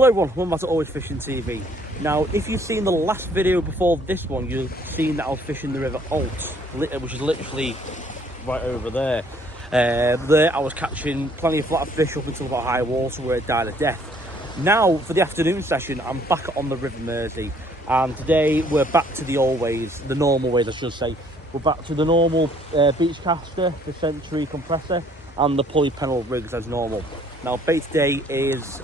Hello everyone, welcome back to Always Fishing TV. Now, if you've seen the last video before this one, you've seen that I was fishing the River Alt, which is literally right over there. There I was catching plenty of flat fish up until about high water where it died a death. Now, for the afternoon session, I'm back on the River Mersey. And today we're back to the normal ways I should say. We're back to the normal beach caster, the Century compressor, and the pulley pennel rigs as normal. Now, bait today is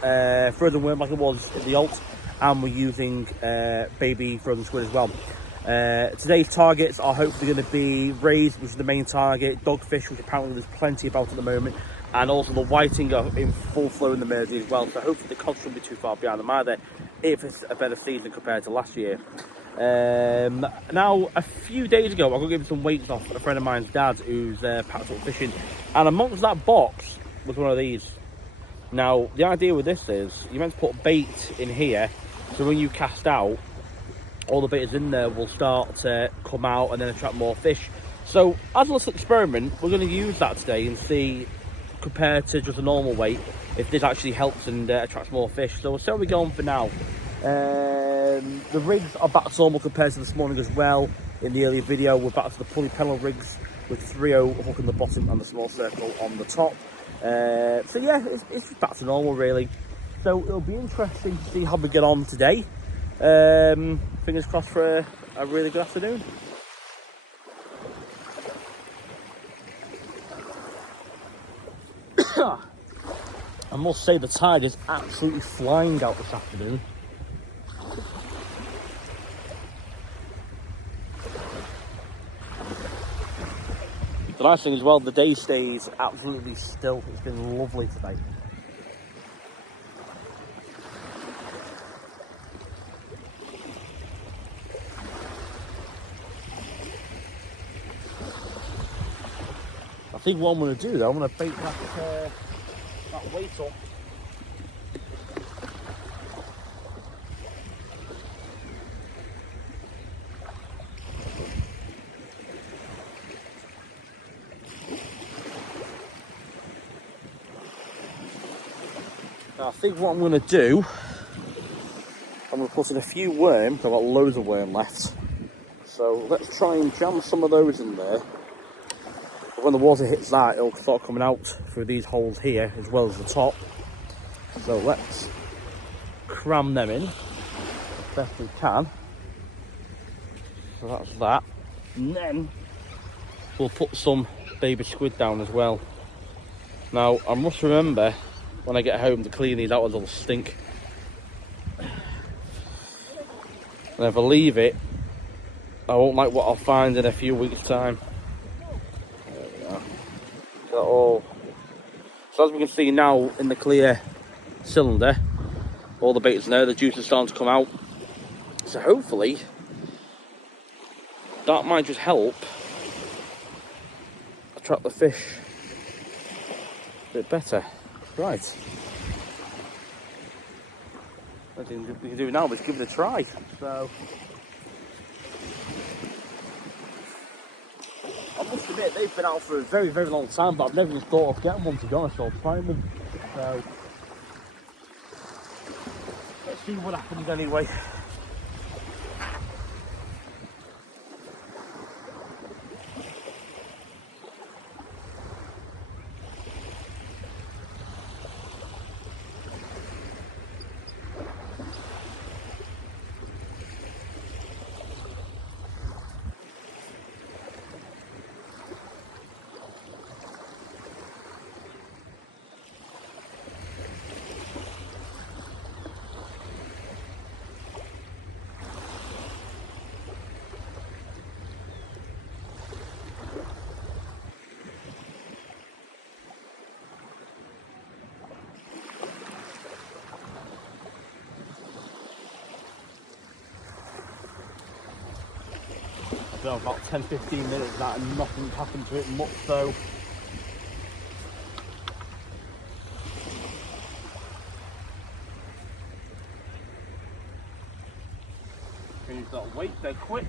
frozen worm like it was in the Alt, and we're using baby frozen squid as well. Today's targets are hopefully going to be rays, which is the main target, dogfish, which apparently there's plenty about at the moment, and also the whiting are in full flow in the Mersey as well, so hopefully the cod shouldn't be too far behind them either, if it's a better season compared to last year. Now, a few days ago, I got given some weights off at a friend of mine's dad who's packed up fishing, and amongst that box was one of these. Now, the idea with this is you're meant to put bait in here, so when you cast out, all the bait is in there will start to come out and then attract more fish. So, as a little experiment, we're going to use that today and see, compared to just a normal weight, if this actually helps and attracts more fish. So, we'll see how we go on for now. The rigs are back to normal compared to this morning as well. In the earlier video, we're back to the pulley pennel rigs with 3/0 hook on the bottom and the small circle on the top. So yeah, it's just back to normal really. So it'll be interesting to see how we get on today. Fingers crossed for a really good afternoon. I must say the tide is absolutely flying out this afternoon. The nice thing as well, the day stays absolutely still. It's been lovely today. I think what I'm going to do though, I'm going to bait that weight up. Now, I think what I'm going to do, I'm going to put in a few worms. I've got loads of worm left. So let's try and jam some of those in there. But when the water hits that, it'll start coming out through these holes here as well as the top. So let's cram them in as best we can. So that's that. And then we'll put some baby squid down as well. Now, I must remember when I get home to clean these out as they'll stink. And if I leave it, I won't like what I'll find in a few weeks' time. There we are. Got all. So as we can see now in the clear cylinder, all the bait's in there, the juice is starting to come out. So hopefully that might just help attract the fish a bit better. Right. What we can do now is give it a try. So I must admit they've been out for a very, very long time, but I've never even thought of getting one to be honest, or trying them. So let's see what happens anyway. About 10-15 minutes that and nothing happened to it much though. Use that weight there quick.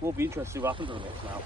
Will be interesting to see what happens in the mix now.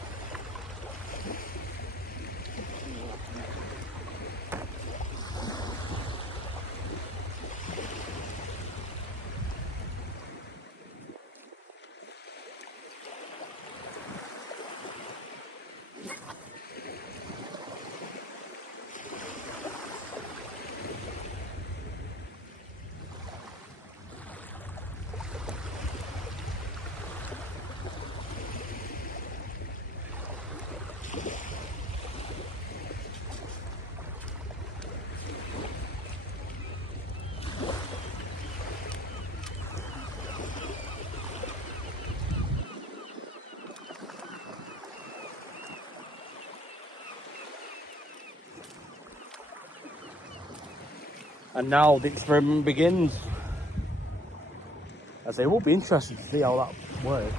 And now the experiment begins. I say it will be interesting to see how that works.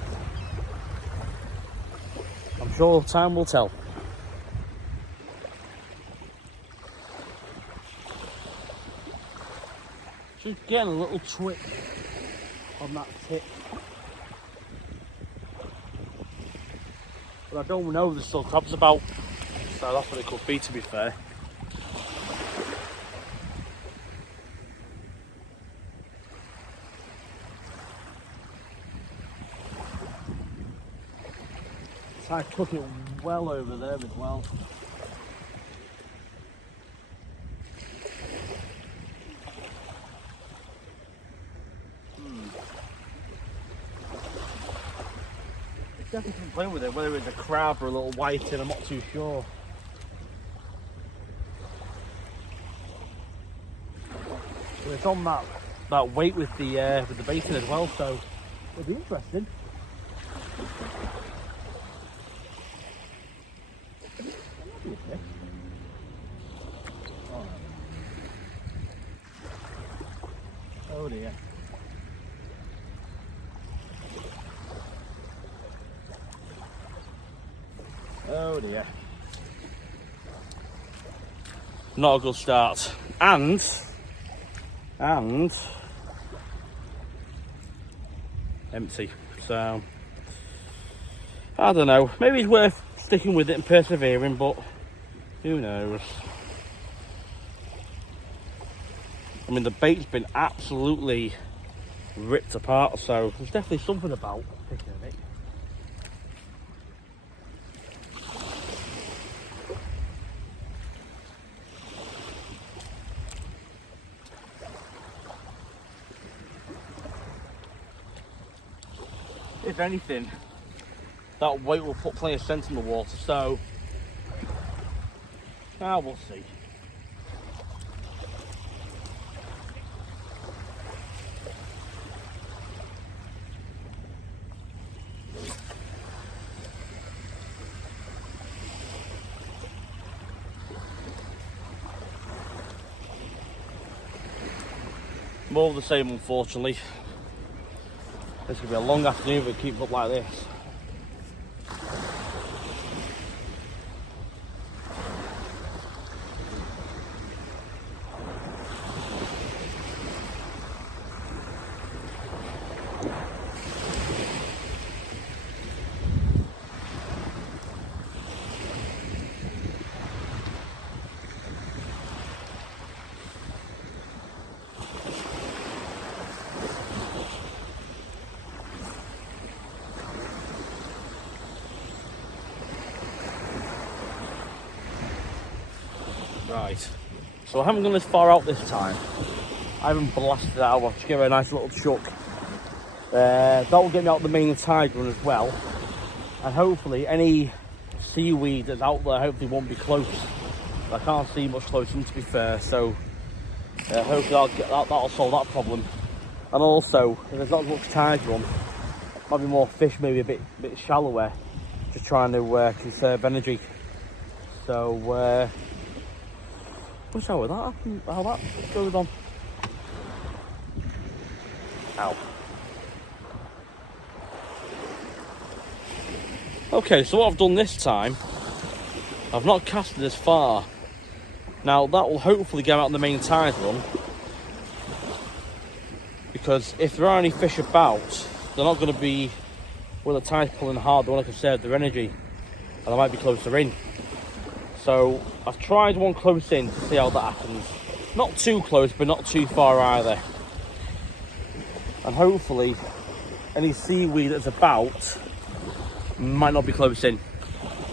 I'm sure time will tell. Just getting a little twitch on that tip. But I don't know if there's still crabs about. So that's what it could be, to be fair. I took it well over there as well. It's definitely something playing with it, whether it's a crab or a little whiting, I'm not too sure. But it's on that weight with the baiting as well, so it'll be interesting. Oh dear. Oh dear. Not a good start. And empty. So I don't know. Maybe it's worth sticking with it and persevering, but who knows? I mean, the bait's been absolutely ripped apart, so there's definitely something about picking it. If anything, that weight will put plenty of scent in the water, so we'll see. More of the same, unfortunately. This could be a long afternoon if it keeps up like this. Right, so I haven't gone as far out this time. I haven't blasted it out, I'll just give it a nice little chuck. That will get me out the main tide run as well. And hopefully any seaweed that's out there hopefully won't be close. I can't see much closer, to be fair, so hopefully that'll solve that problem. And also, if there's not as much tide run, might be more fish, maybe a bit shallower, just trying to conserve energy. So we'll see how that goes on. Ow. Okay, so what I've done this time, I've not casted as far. Now that will hopefully go out on the main tide run, because if there are any fish about, they're not going to be where the tide's pulling hard, they want to conserve their energy, and they might be closer in. So I've tried one close in to see how that happens. Not too close, but not too far either. And hopefully any seaweed that's about might not be close in.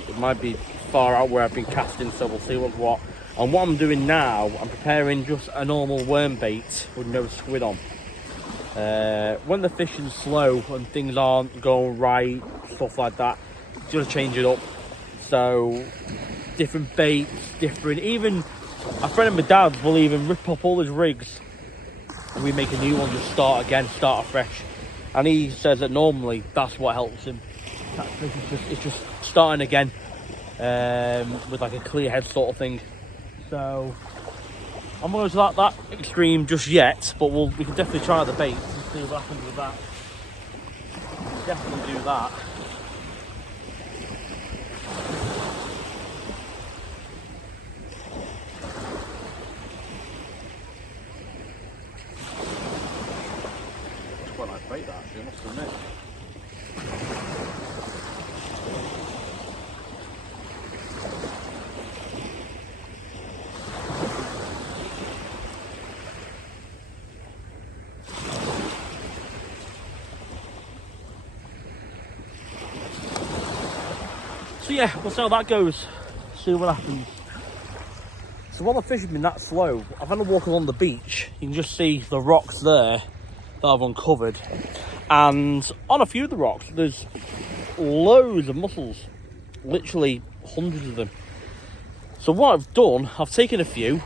It might be far out where I've been casting, so we'll see what's what. And what I'm doing now, I'm preparing just a normal worm bait with no squid on. When the fishing's slow and things aren't going right, stuff like that, just change it up. So different baits, even a friend of my dad's will even rip up all his rigs and we make a new one, just start again, start afresh. And he says that normally that's what helps him. It's just starting again with like a clear head sort of thing. So I'm not going to that extreme just yet, but we can definitely try the baits and see what happens with that. Definitely do that. It's quite a nice bait that actually, I must admit. So yeah, we'll see how that goes, see what happens. So while the fish has been that slow, I've had to walk along the beach. You can just see the rocks there that I've uncovered. And on a few of the rocks, there's loads of mussels, literally hundreds of them. So what I've done, I've taken a few.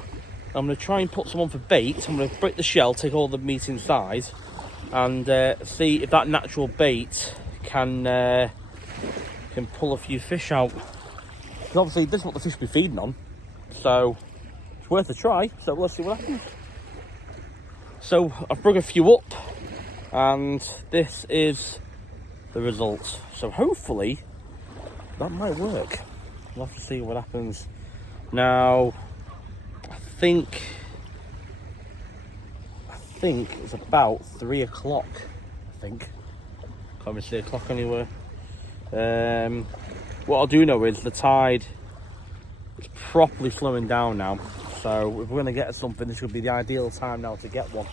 I'm going to try and put some on for bait. I'm going to break the shell, take all the meat inside, and see if that natural bait can pull a few fish out. Because obviously this is what the fish be feeding on, so it's worth a try. So let's see what happens. So I've brought a few up, and this is the result. So hopefully that might work. We'll have to see what happens. Now I think it's about 3 o'clock. I think can't even see a clock anywhere. What I do know is the tide is properly slowing down now, so if we're going to get something, this would be the ideal time now to get one.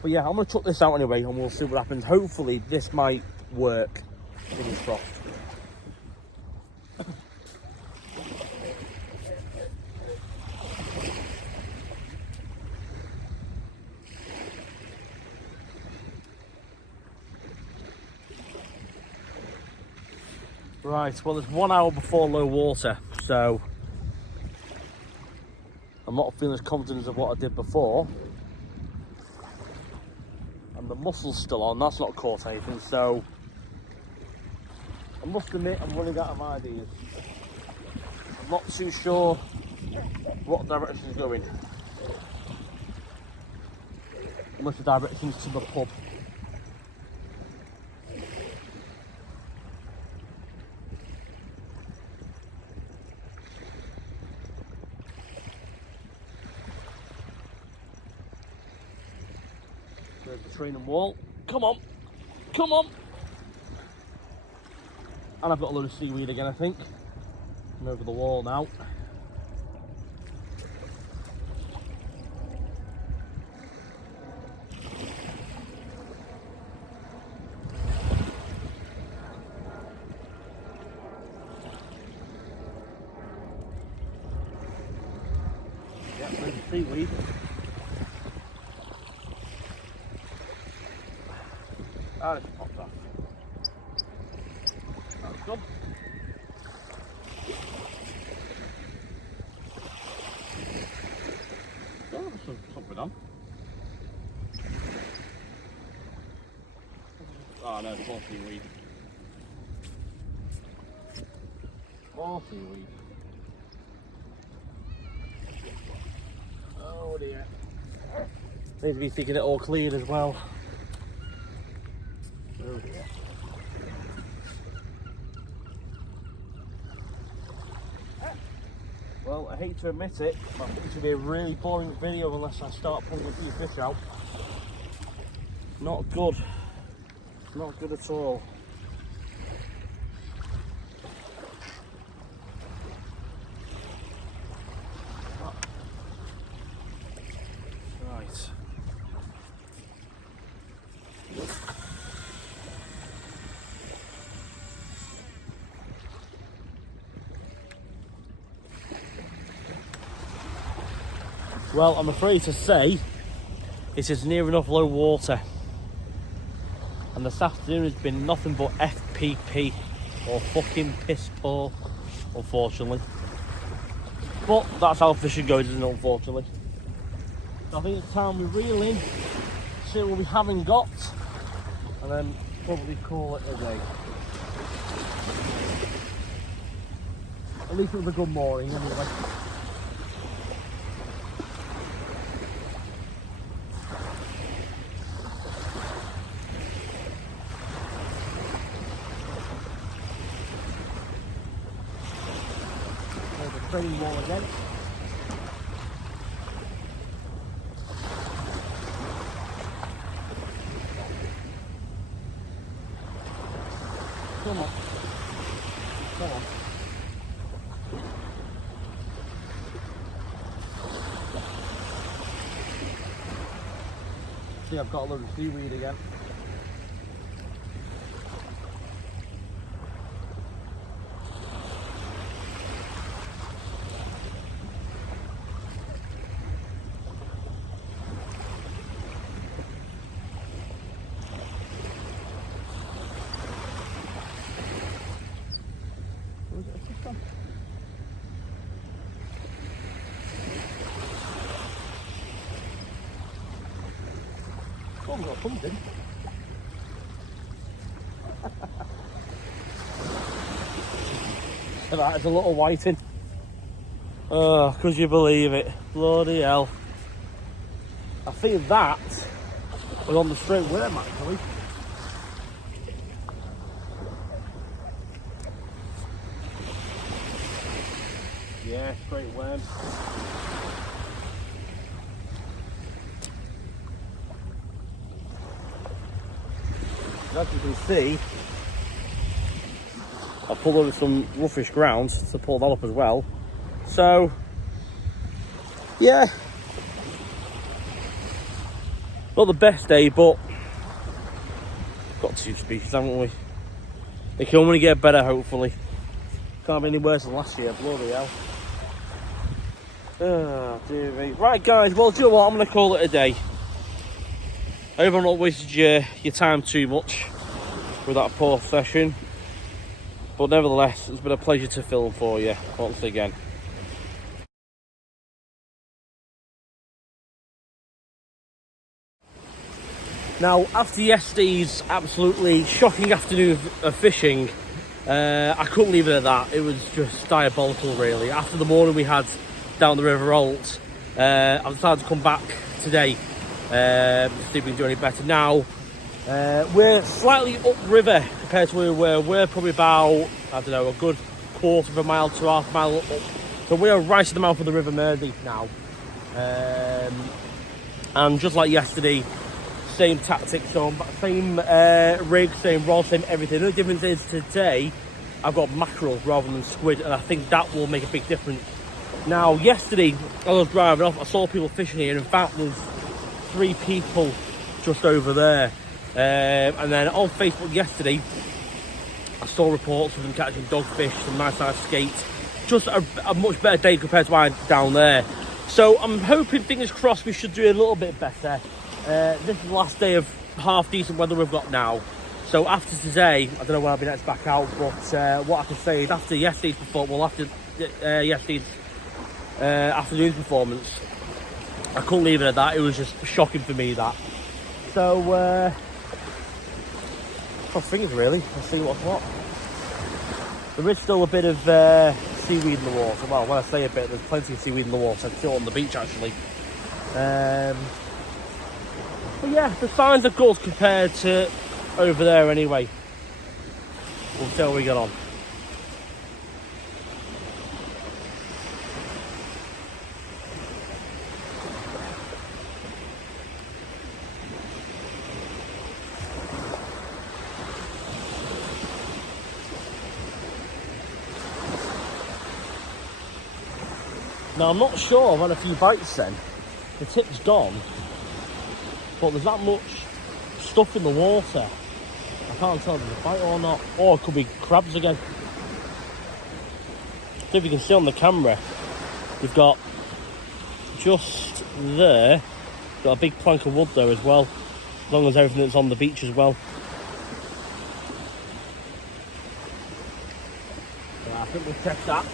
But yeah, I'm going to chuck this out anyway and we'll see what happens. Hopefully this might work. Fingers crossed. Right, well it's 1 hour before low water, so I'm not feeling as confident of what I did before. And the muscle's still on, that's not caught anything, so I must admit I'm running out of ideas. I'm not too sure what direction is going. Unless the direction's to the pub. There's the training wall. Come on, come on. And I've got a load of seaweed again, I think. I'm over the wall now. Yeah, there's the seaweed. Ah, it's popped off. That's good. Oh, there's something on. Oh no, it's more seaweed. More seaweed. Oh dear. Seems to be thinking it all cleared as well. Oh dear. Well, I hate to admit it, but it's going to be a really boring video unless I start pulling a few fish out. Not good. Not good at all. Right. Well, I'm afraid to say it is near enough low water. And this afternoon has been nothing but FPP or fucking piss poor, unfortunately. But that's how fishing goes, isn't it, unfortunately. So I think it's time we reel in, see what we haven't got, and then probably call it a day. At least it was a good morning anyway. Training wall again. Come on. Come on. See, I've got a load of seaweed again. Oh, we've got something. That is a little whiting. Oh, could you believe it? Bloody hell. I think that was on the straight worm actually. Yeah, straight worm. As you can see, I pulled over some roughish ground to pull that up as well. So, yeah, not the best day, but got 2 species, haven't we? It can only get better, hopefully. Can't be any worse than last year, bloody hell. Oh, dear me. Right, guys, well, do you know what? I'm going to call it a day. I hope I've not wasted your time too much with that poor session. But nevertheless, it's been a pleasure to film for you once again. Now, after yesterday's absolutely shocking afternoon of fishing, I couldn't leave it at that. It was just diabolical, really. After the morning we had down the River Alt, I decided to come back today to see if we can do any better. Now, we're slightly upriver compared to where we were. We're probably about, I don't know, a good quarter of a mile to half a mile up. So we are right at the mouth of the River Mersey now. And just like yesterday, same tactics, same rig, same rod, same everything. The only difference is today I've got mackerel rather than squid, and I think that will make a big difference. Now, yesterday I was driving off, I saw people fishing here. In fact, there's 3 people just over there. And then on Facebook yesterday, I saw reports of them catching dogfish, some nice sized skate. Just a much better day compared to mine down there. So I'm hoping, fingers crossed, we should do a little bit better. This is the last day of half decent weather we've got now. So after today, I don't know when I'll be next back out, but what I can say is after yesterday's performance, well, after yesterday's afternoon's performance, I couldn't leave it at that. It was just shocking for me, that. So, cross fingers really. Let's see what's what. There is still a bit of seaweed in the water. Well, when I say a bit, there's plenty of seaweed in the water. It's still on the beach actually. But yeah, the signs are good compared to over there anyway. We'll see how we get on. Now I'm not sure, I've had a few bites then. The tip's gone, but there's that much stuff in the water. I can't tell if there's a bite or not. Or it could be crabs again. So if you can see on the camera, we've got just there, got a big plank of wood there as well, as long as everything that's on the beach as well. Yeah, I think we'll check that.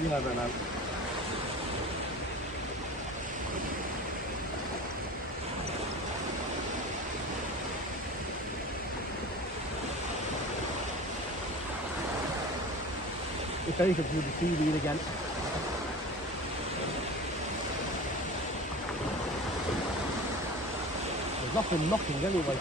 You never know. If anything, we'll be seaweed again. There's nothing knocking anyway.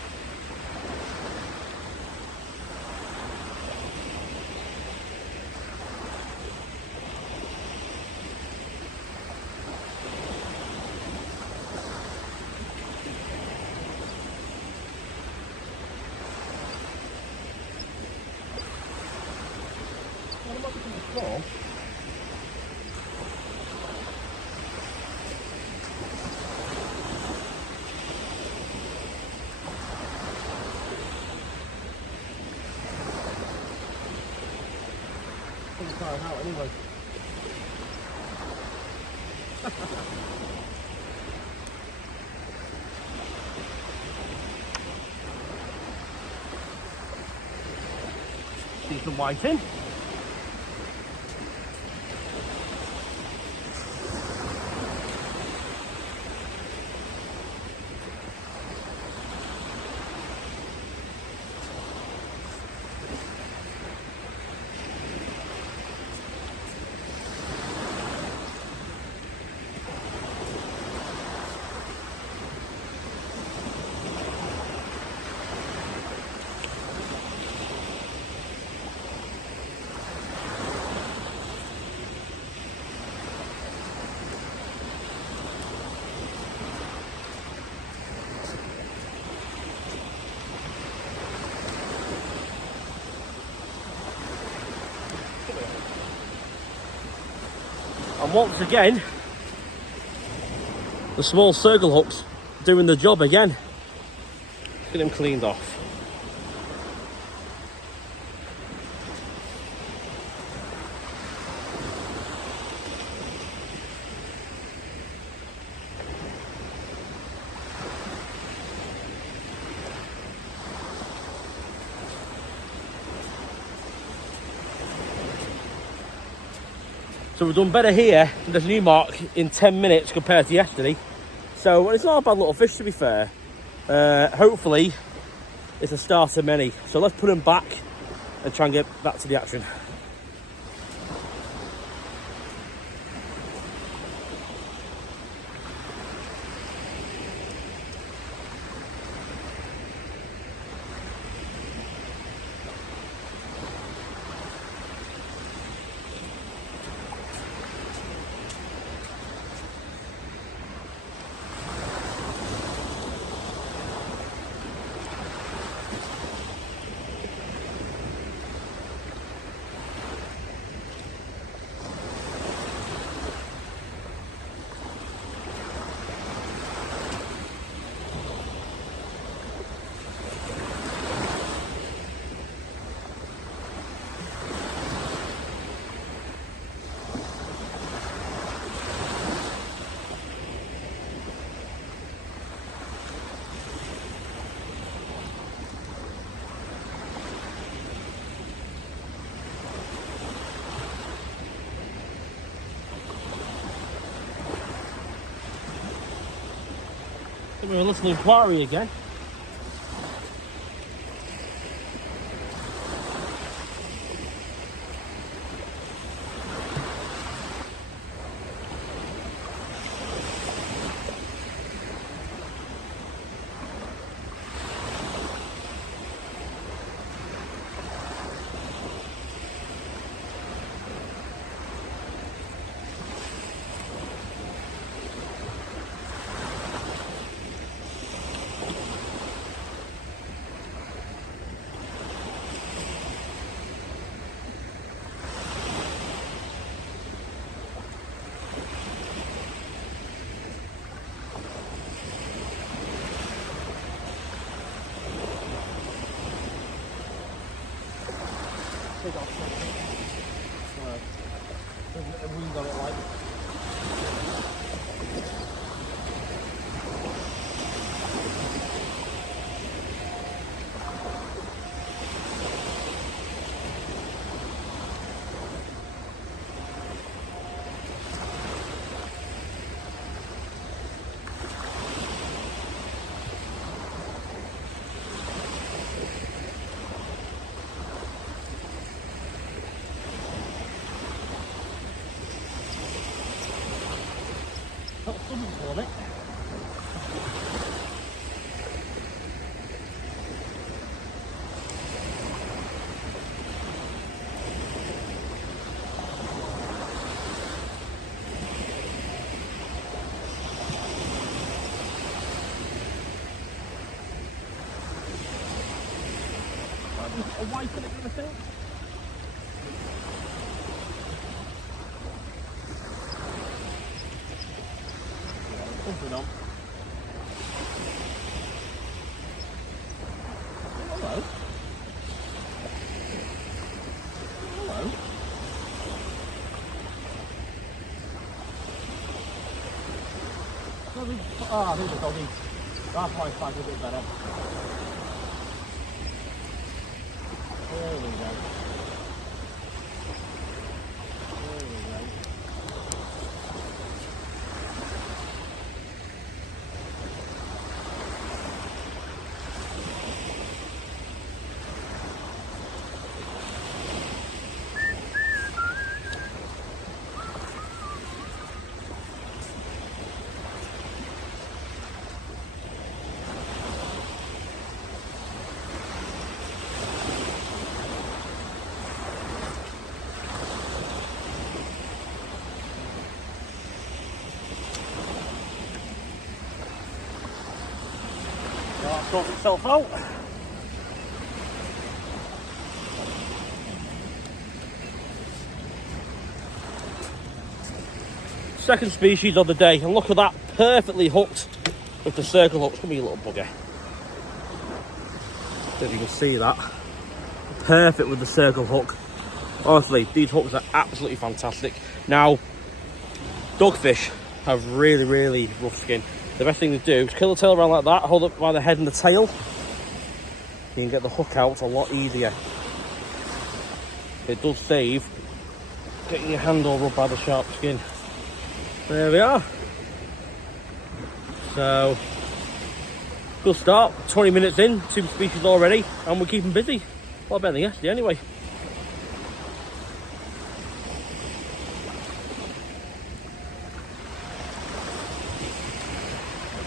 Well, out anyway. See some whiting. And once again, the small circle hooks doing the job again. Get them cleaned off. So we've done better here in this new mark in 10 minutes compared to yesterday. So it's not a bad little fish, to be fair. Hopefully it's a start of many. So let's put them back and try and get back to the action. We're a little inquiry again. A wind on it like. Got something on it. A white on it, I think. Something on. Hello. Hello. I think the doggy. That's why it's a bit better. There we go. There we go. That sorts itself out. Second species of the day, and look at that, perfectly hooked with the circle hooks. Come here, you little bugger. If you can see that, perfect with the circle hook. Honestly, these hooks are absolutely fantastic. Now, dogfish have really rough skin. The best thing to do is kill the tail around like that, hold it by the head and the tail. You can get the hook out a lot easier. It does save getting your hand all rubbed by the sharp skin. There we are. So, good start. 20 minutes in, 2 species already, and we're keeping busy. A lot better than yesterday anyway.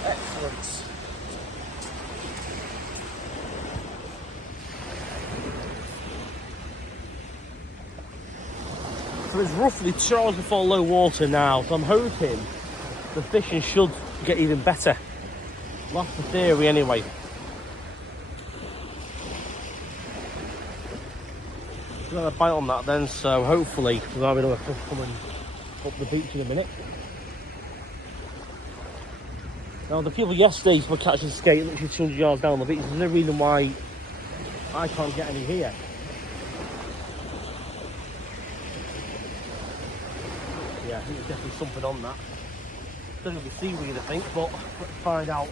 Excellent. So it's roughly 2 hours before low water now, so I'm hoping the fishing should get even better. That's the theory anyway. We're going to bite on that then, so hopefully we'll have another fish coming up the beach in a minute. Now the people yesterday were catching skate literally 200 yards down the beach. There's no reason why I can't get any here. Yeah, I think there's definitely something on that. Don't know if it's seaweed, I think, but let's find out.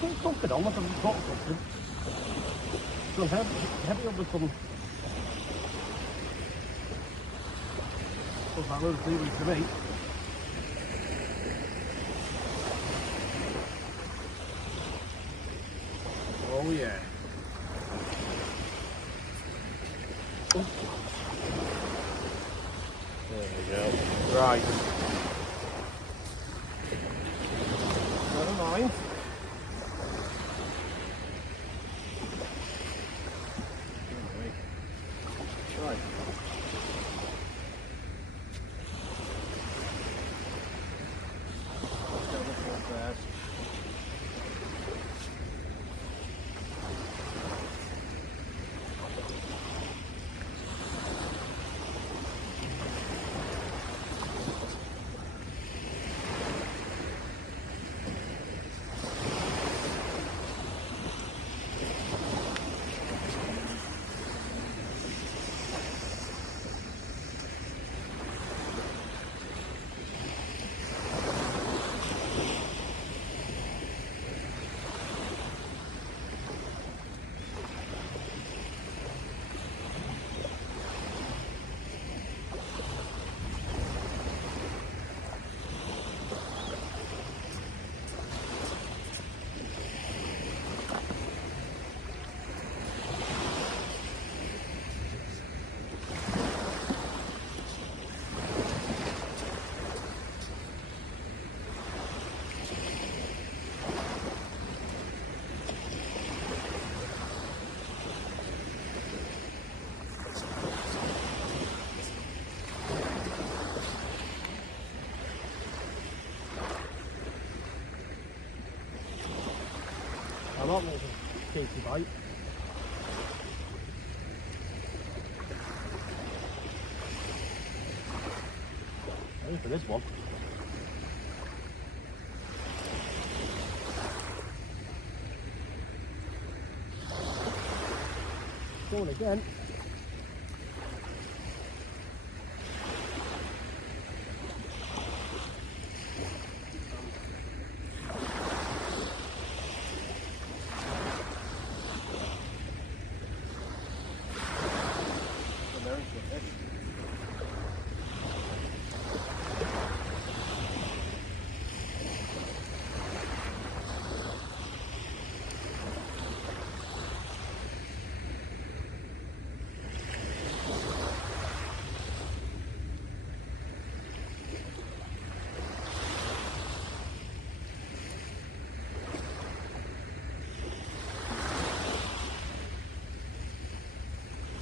Put something on, I've got something. So heavy up with some. Looks like loads of seaweed to me. Oh yeah. I'm not making a tasty bite. Ready for this one. Going again.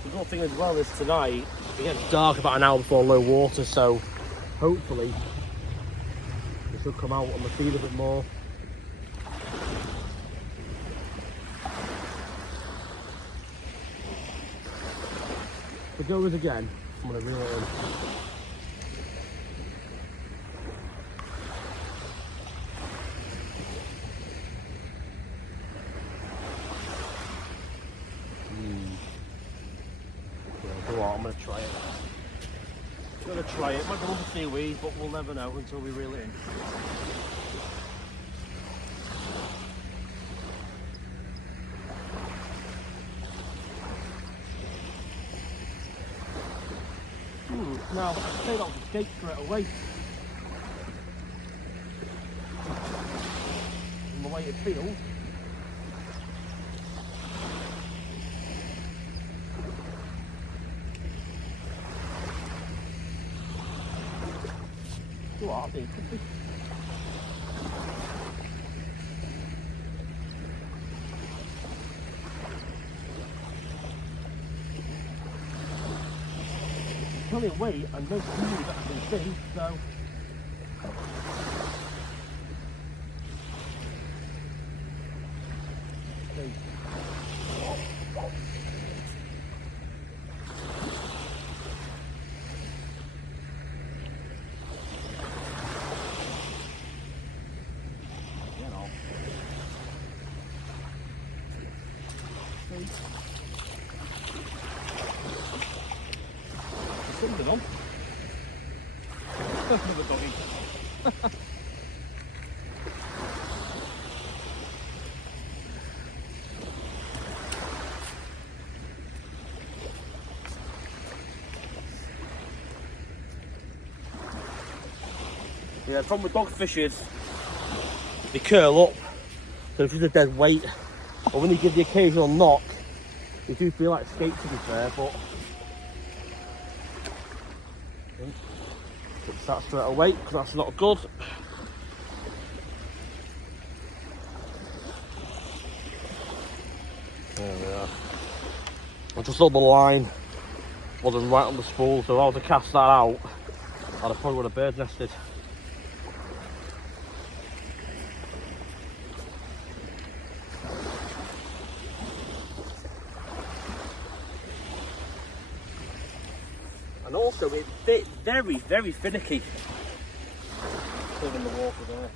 The good thing as well is tonight it gets dark about an hour before low water, so hopefully it should come out on the feed a bit more. If it goes again, I'm going to reel it in. I'm going to try it. I'm going to try it. Might go over seaweed, but we'll never know until we reel it in. Now, I say that was a skate straight away. From the way it feels. I think it could be. Plenty of weight and no speed that I can see, so. Okay. Something on. Another doggy. Yeah, the problem with dogfish is they curl up, so if it's a dead weight, or when you give the occasional knock, they do feel like skate to be fair, but fix that straight away because that's not good. There we are. I just saw the line wasn't right on the spool, so if I was to cast that out, I'd have probably would have bird nested. And also it bit very, very finicky. Still in the water there.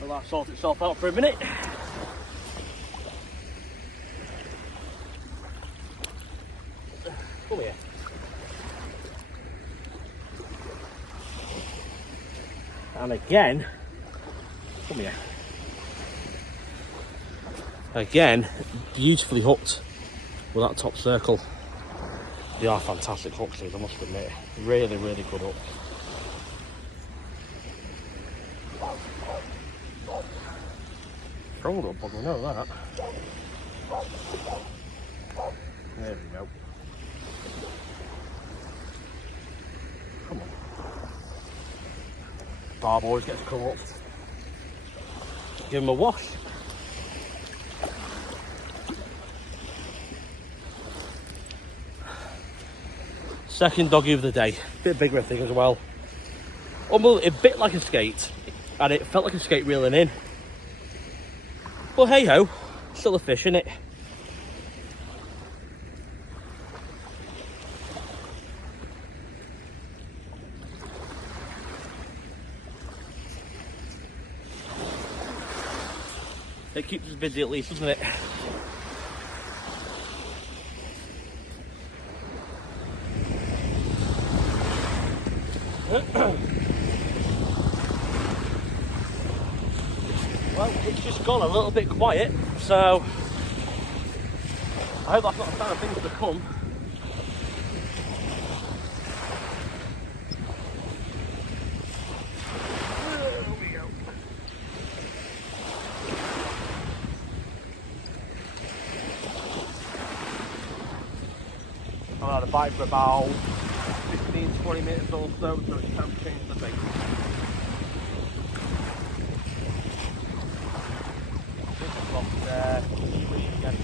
Well, that sorts itself out for a minute. Come here. And again, come here. Again, beautifully hooked with that top circle. They are fantastic hooks, these, I must admit. Really, really good hooks. Strong little bug, I know that. There we go. Come on. Barb always gets come up. Give him a wash. Second doggy of the day. Bit bigger I think as well. Almost a bit like a skate. And it felt like a skate reeling in. But hey ho, still a fish, innit? It keeps us busy at least, doesn't it? Well, it's just gone a little bit quiet, so I hope that's not a sign of things to come. There we go. I've had a bite for about 15-20 minutes or so, so it's time to change the bait. There, again.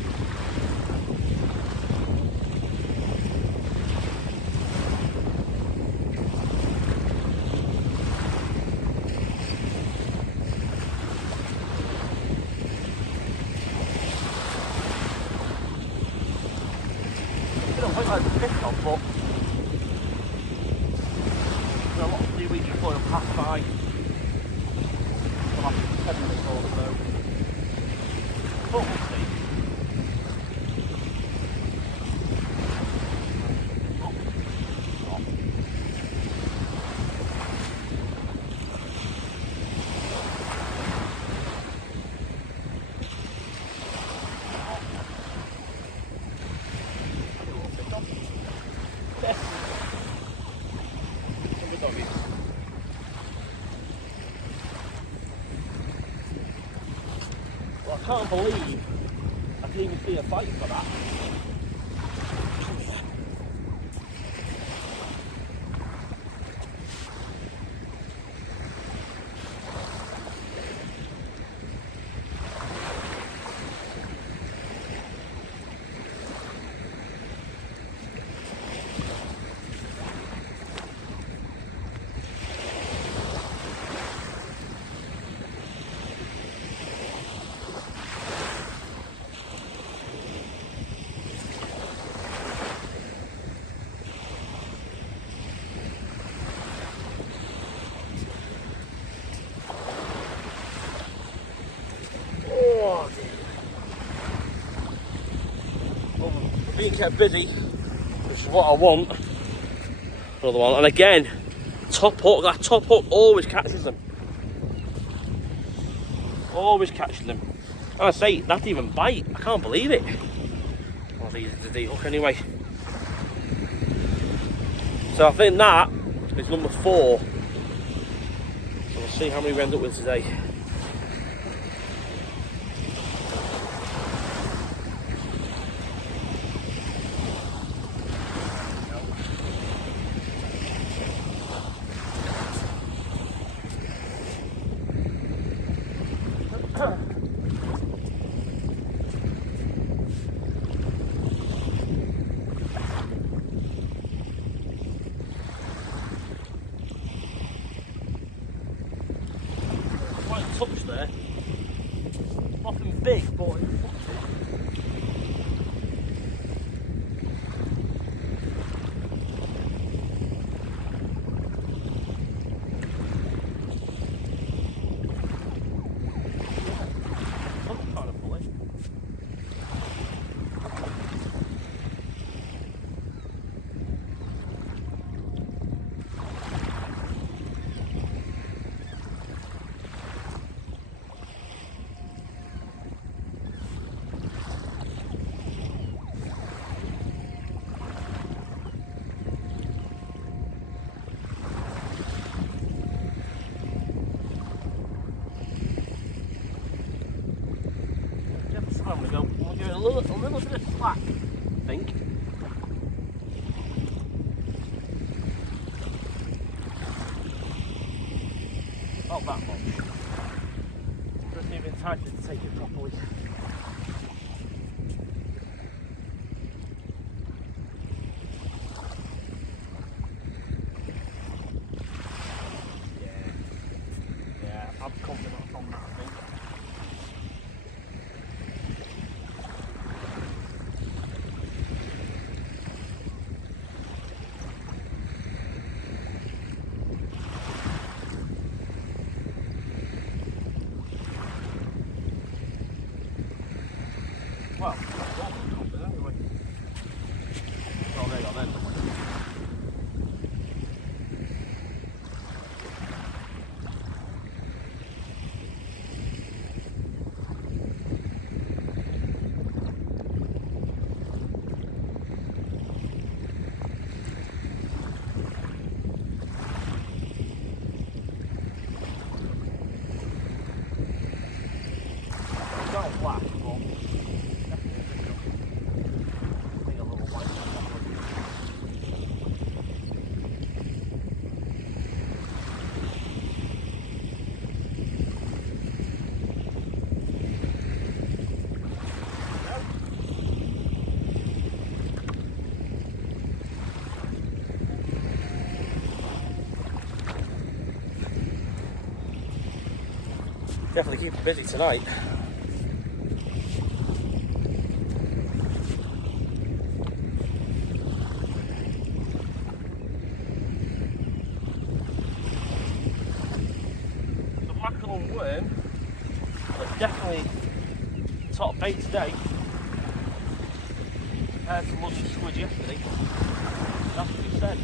It's been a white like fish on, but there's a lot of seaweed just going past by the last 10 minutes or so. But we'll see. Well, I can't believe I didn't even see a fight for that. Being kept busy, which is what I want. Another one, and again, top hook. That top hook always catches them. Always catches them. And I say that didn't even bite. I can't believe it. Well, these are the hook anyway. So I think that is number 4. So we'll see how many we end up with today. Quite a touch there. Nothing big, but it little bit of slack, I think. Not that much. Just even tighter to take it properly. Yeah, I'm confident on that, I think. Well, I'm confident anyway. Oh, there you go then. It's not flat, but definitely a little white. Definitely keep it busy tonight. The mackerel and worm are definitely top bait today compared to lunch squid yesterday. That's what he said.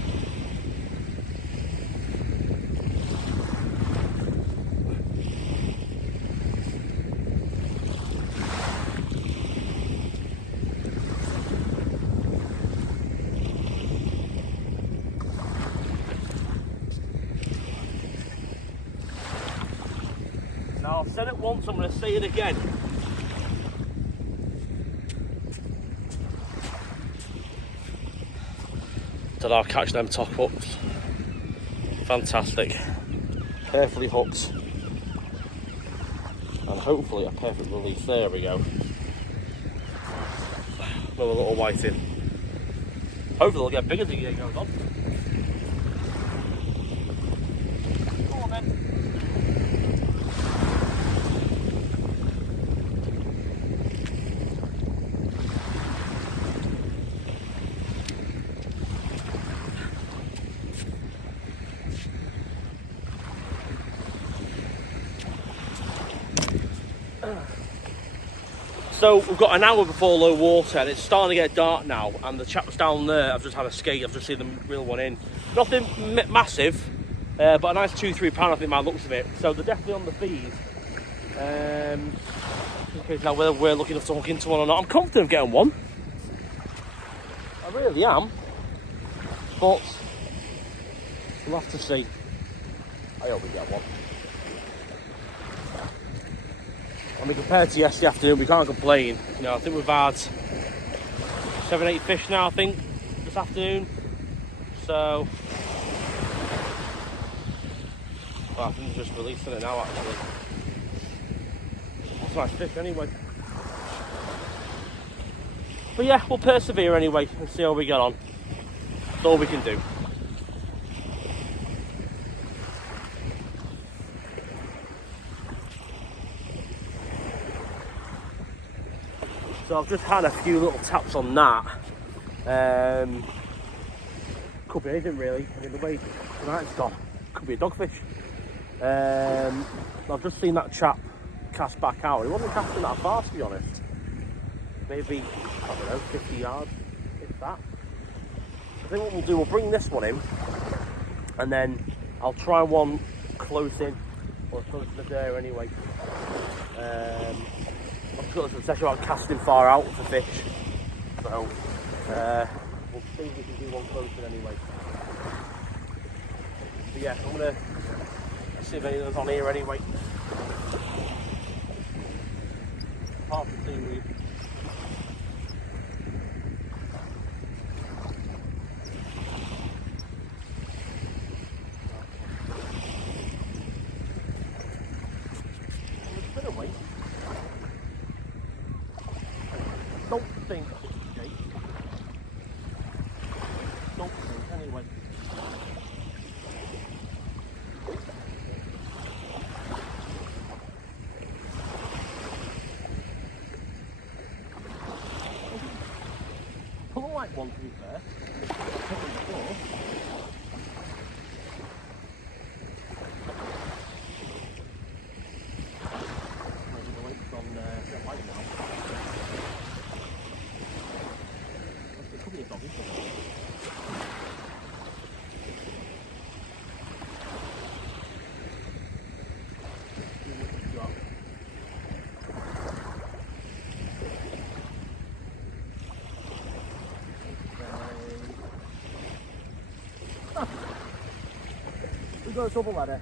Now, I've said it once, I'm going to say it again. Did I catch them top hooks? Fantastic. Carefully hooked. And hopefully a perfect release. There we go. With a little white in. Hopefully they'll get bigger as the year goes on. Go on then. So we've got an hour before low water and it's starting to get dark now, and the chaps down there, I've just had a skate, I've just seen them reel one in. Nothing massive, but a nice 2-3 pound I think by the looks of it. So they're definitely on the feed. In case now whether we're lucky enough to hook into one or not. I'm confident of getting one. I really am. But we'll have to see. I hope we get one. I mean, compared to yesterday afternoon, we can't complain. You know, I think we've had 7-8 fish now, I think, this afternoon. So, well, I think we're just releasing it now, actually. It's nice fish anyway. But yeah, we'll persevere anyway and see how we get on. That's all we can do. So I've just had a few little taps on that. Could be anything really. I mean, the way tonight's gone, could be a dogfish. I've just seen that chap cast back out. He wasn't casting that far, to be honest. Maybe, I don't know, 50 yards, if that. I think what we'll do, we'll bring this one in, and then I'll try one close in, or close to the dare anyway. I've got some session about casting far out for fish, so we'll see if we can do one close in anyway. But yeah, I'm gonna see if any of those on here anyway. Apart from seaweed. check one, to be fair. I've put them before. Maybe the link's on the light now. There could be a dog, isn't there? We've got a double ladder.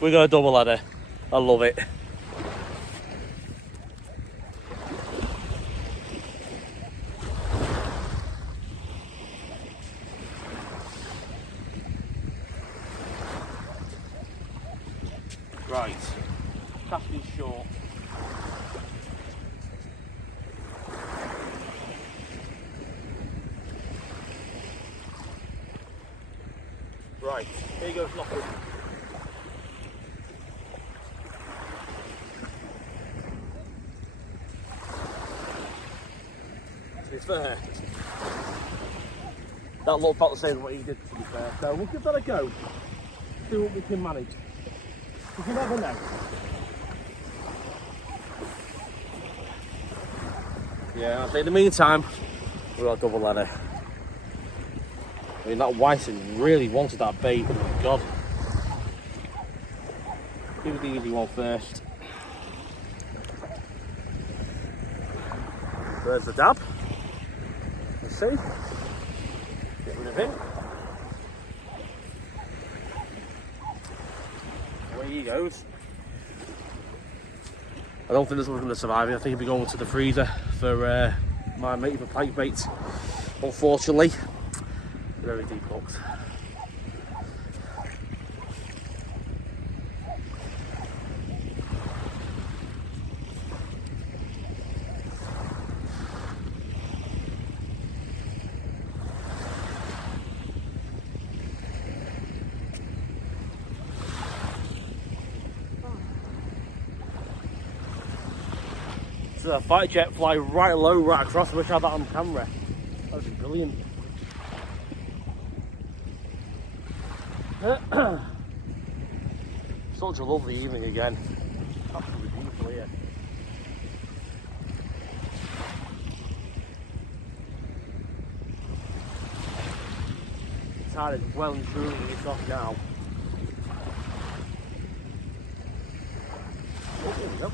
We got a double ladder. I love it. Right, casting short. Right, here you go, Lockwood. To be fair, that looked about the same as what he did, to be fair. So we'll give that a go. See what we can manage. You never know. Yeah, I'll say in the meantime, we've got a double ladder. I mean, that Wyson really wanted that bait. Oh my God. Give it the easy one first. There's the dab. Let's see. Get rid of him. Away he goes. I don't think this one's going to survive it. I think he'll be going to the freezer for my mate for pike bait. Unfortunately, very deep hooked. So a fighter jet fly right low, right across. I wish I had that on camera. That would be brilliant. Such a lovely evening again. Absolutely beautiful here. The tide is well and truly it's off now. Oh, there we go.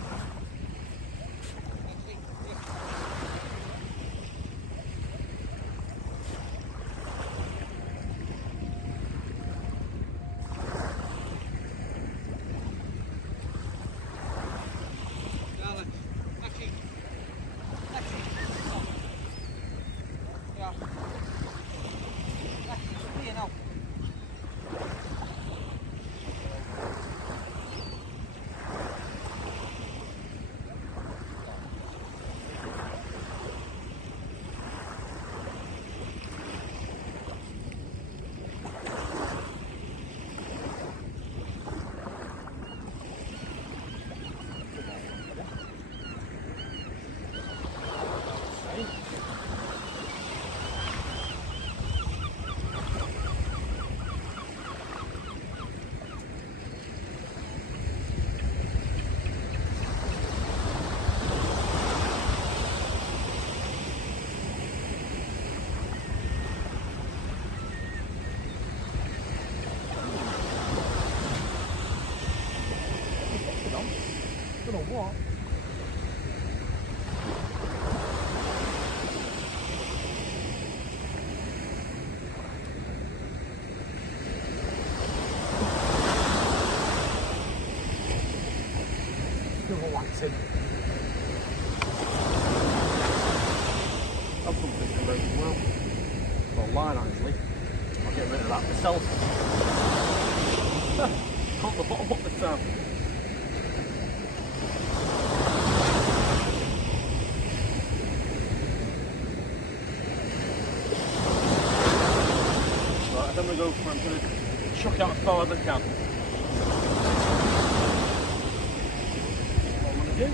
Don't know what. Still relaxing. I'll put this in road as well. Well, line actually. I'll get rid of that myself. Cut the bottom up this time. Right, I'm going to go for I'm going to chuck it out as far as I can. What I'm going to do.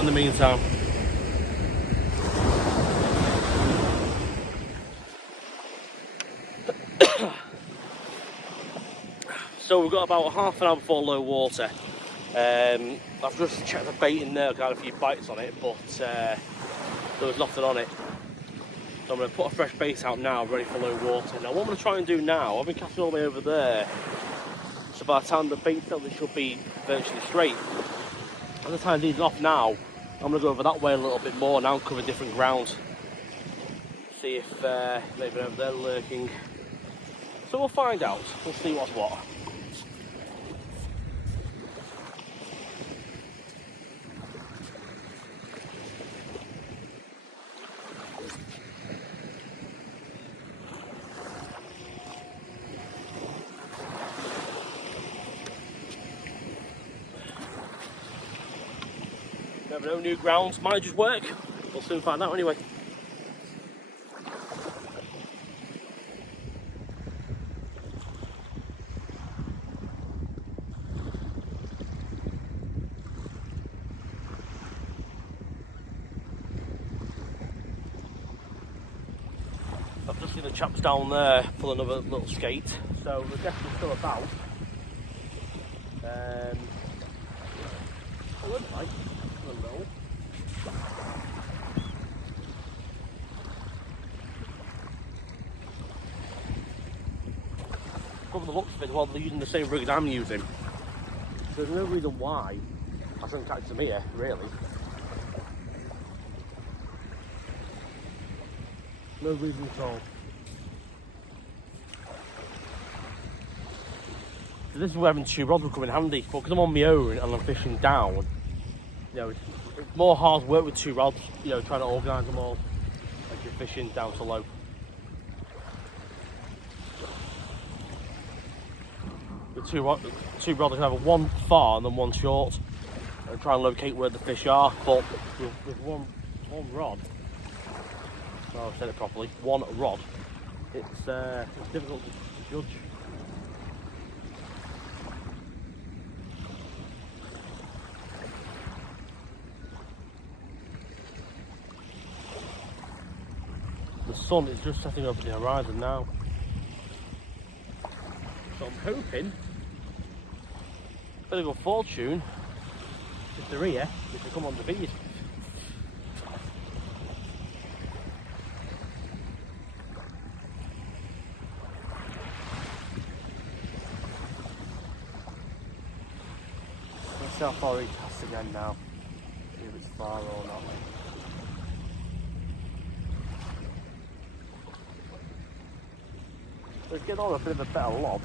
In the meantime, so we've got about half an hour before low water. I've just checked the bait in there, got a few bites on it, but there was nothing on it. So I'm going to put a fresh bait out now, ready for low water. Now what I'm going to try and do now, I've been casting all the way over there, so by the time the bait settles, it should be virtually straight. By the time these off now, I'm going to go over that way a little bit more now and cover different ground. See if maybe over there lurking. So we'll find out. We'll see what's what. Never know, new grounds might just work. We'll soon find out anyway. I've just seen the chaps down there pull another little skate, so they're definitely still about. I would like a little. From the looks of it, well, they're using the same rig I'm using. There's no reason why I shouldn't catch them here, really. No reason at all. So this is where having two rods will come in handy, but because I'm on my own and I'm fishing down, you know, it's more hard work with two rods, you know, trying to organise them all, like you're fishing down to low. With two rods I can have one far and then one short, and try and locate where the fish are, but with one rod, well, I've said it properly, one rod, it's difficult to judge. The sun is just setting over the horizon now. So I'm hoping, bit of good fortune, if they're here, if they come on the bead. Let's see how far he casts again now. See if it's far or not. Let's get on a bit of a better lob.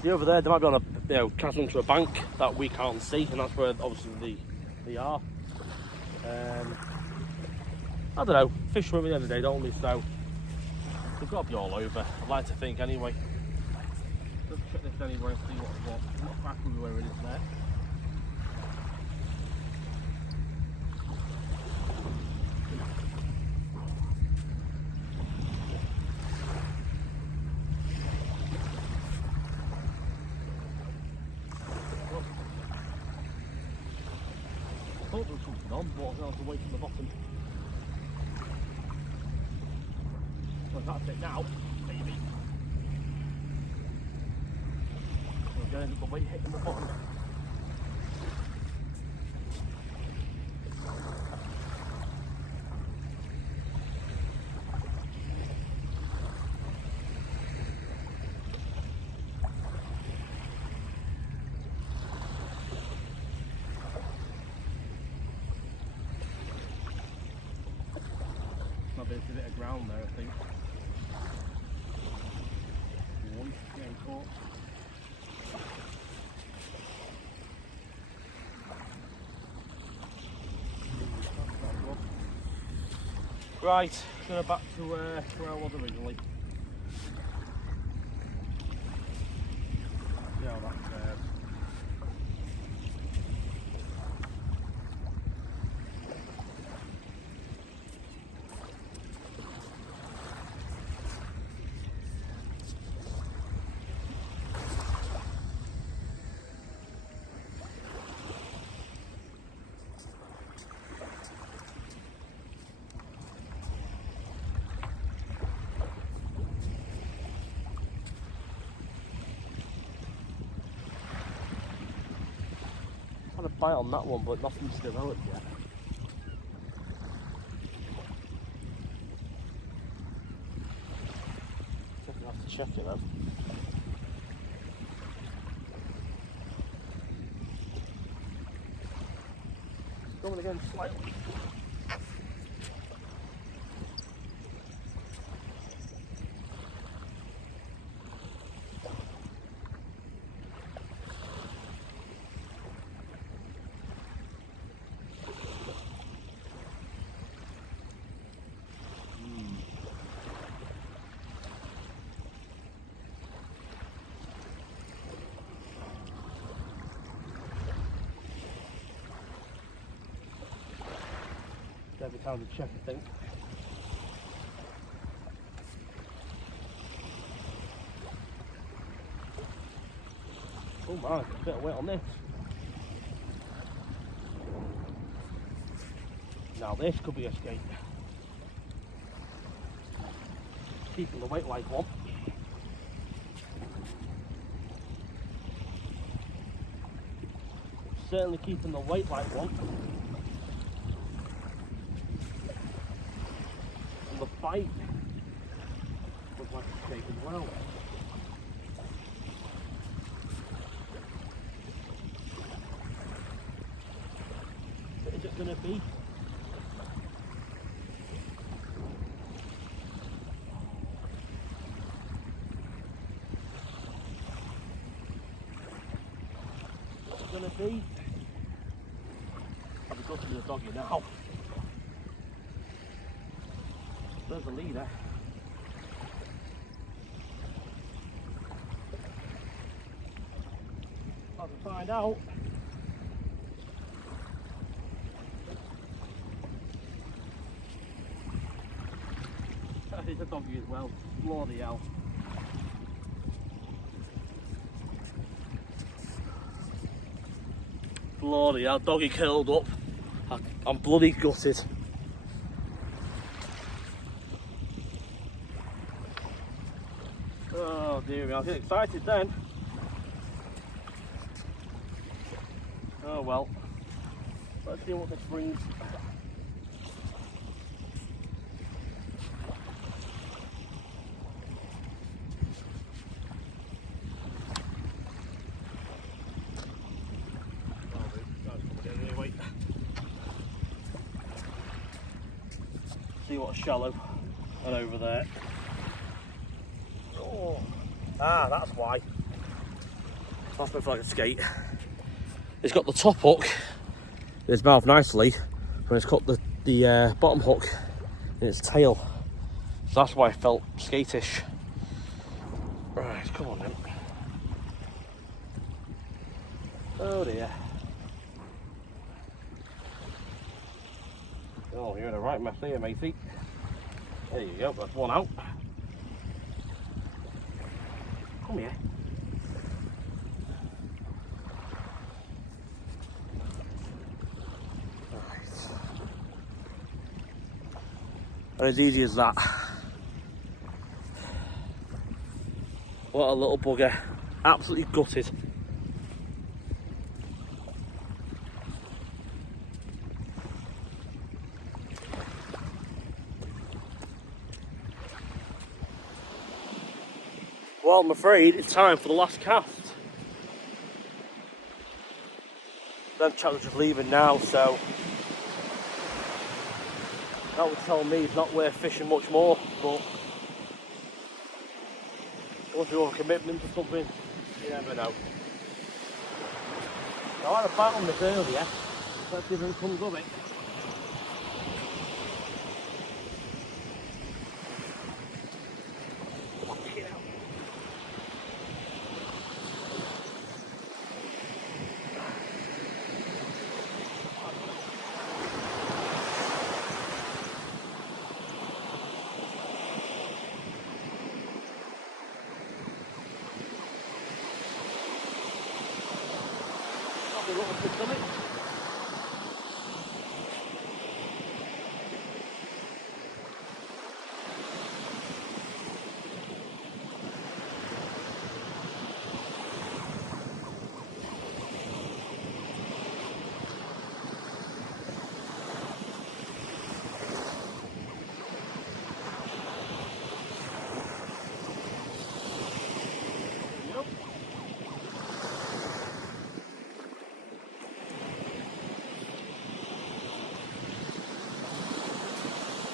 See over there, they might be on a, you know, cast onto a bank that we can't see, and that's where obviously they are. I don't know, fish swim at the end of the day, don't we? So they've got to be all over, I'd like to think anyway. Let's check this anyway and see what's what. I'm not happy with where it is there. I thought there was something on, but I have to wait for the bottom. Well, that's it now, maybe. We're going to end up the weight hitting the bottom. There's a bit of ground there, I think. One getting caught. Right, going back to where I was originally. Yeah, that's had a bite on that one, but nothing's developed yet. Definitely have to check it though. Going again slightly. Every time we check, I think. Oh my, a bit of weight on this. Now this could be a skate. Keeping the weight like one. Certainly keeping the weight like one. And the bite looks like a skate as well. What is it going to be? What's it going to be? I'll be going to the doggy now. There's the leader. About to find out. That is a doggy as well. Bloody hell. Bloody hell, doggy curled up. I'm bloody gutted. Oh dear me, I was getting excited then. Oh well. Let's see what this brings. See what's shallow and over there. Oh, that's why. That's moving like a skate. It's got the top hook in its mouth nicely, but it's got the bottom hook in its tail. So that's why I felt skatish. Right, come on then. Oh dear. Oh, you're in a right mess here, matey. There you go, that's one out. Come here. Right. And as easy as that. What a little bugger. Absolutely gutted. Well, I'm afraid it's time for the last cast. Them chaps are just leaving now, so that would tell me it's not worth fishing much more, but once you have a commitment to something, you never know. I had a bat on this earlier, let's see if it comes of it.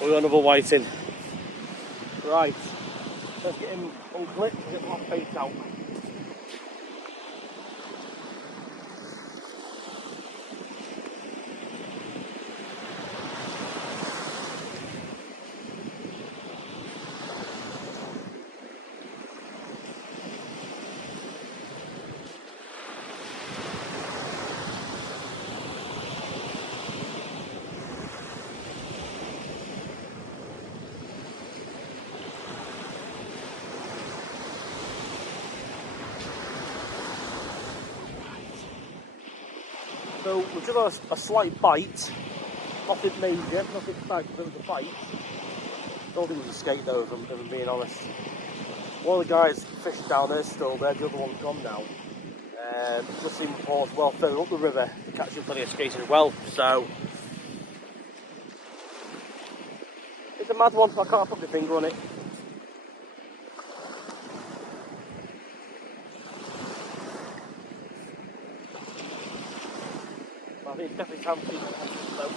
We got another whiting. Right, let's get him unclipped and get my bait out. So we just had a slight bite, nothing major, nothing bad, there was a bite. Don't think it was a skate though, if I'm being honest. One of the guys fishing down there still there, the other one's gone now. Just seemed to well further up the river to catch plenty of skates as well, so it's a mad one, I can't put my finger on it. I think it's definitely time to keep it though.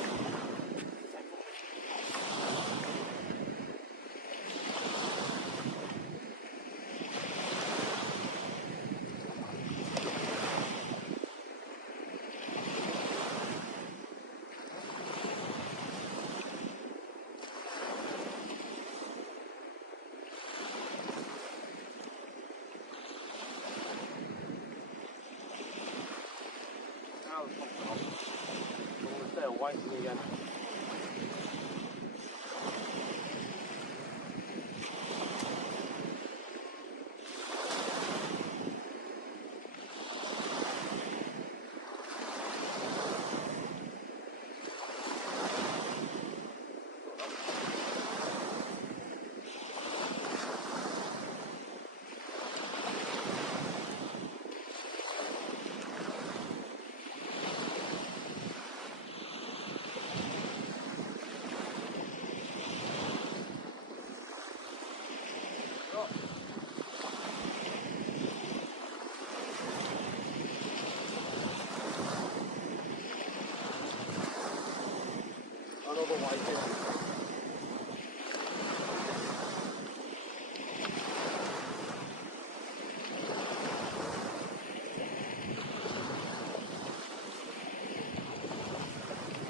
Again. Another whiting.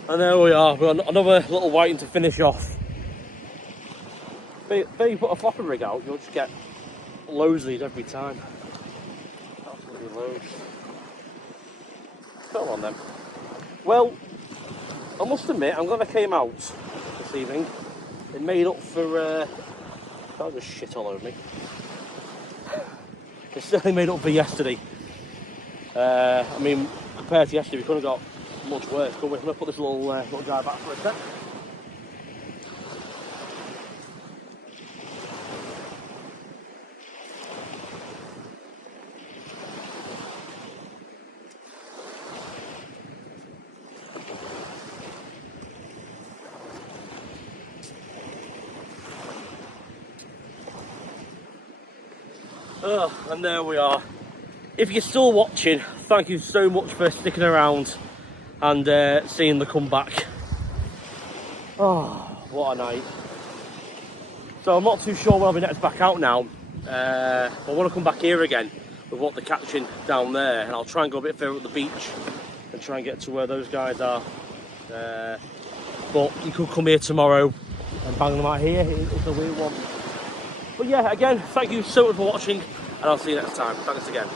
And there we are, we've got another little whiting to finish off. But you put a flopper rig out, you'll just get loads of these every time. Absolutely loads. Come on then. Well, I must admit, I'm glad I came out this evening. It made up for, that was just shit all over me. It certainly made up for yesterday. I mean, compared to yesterday, we couldn't have got much worse, could we? I'm going to put this little guy back for a sec. And there we are. If you're still watching, thank you so much for sticking around and seeing the comeback. Oh, what a night. So I'm not too sure when I'll be next back out now. I want to come back here again with what they're catching down there, and I'll try and go a bit further up the beach and try and get to where those guys are. But you could come here tomorrow and bang them out here. It's a weird one. But yeah, again, thank you so much for watching, and I'll see you next time. Thanks again.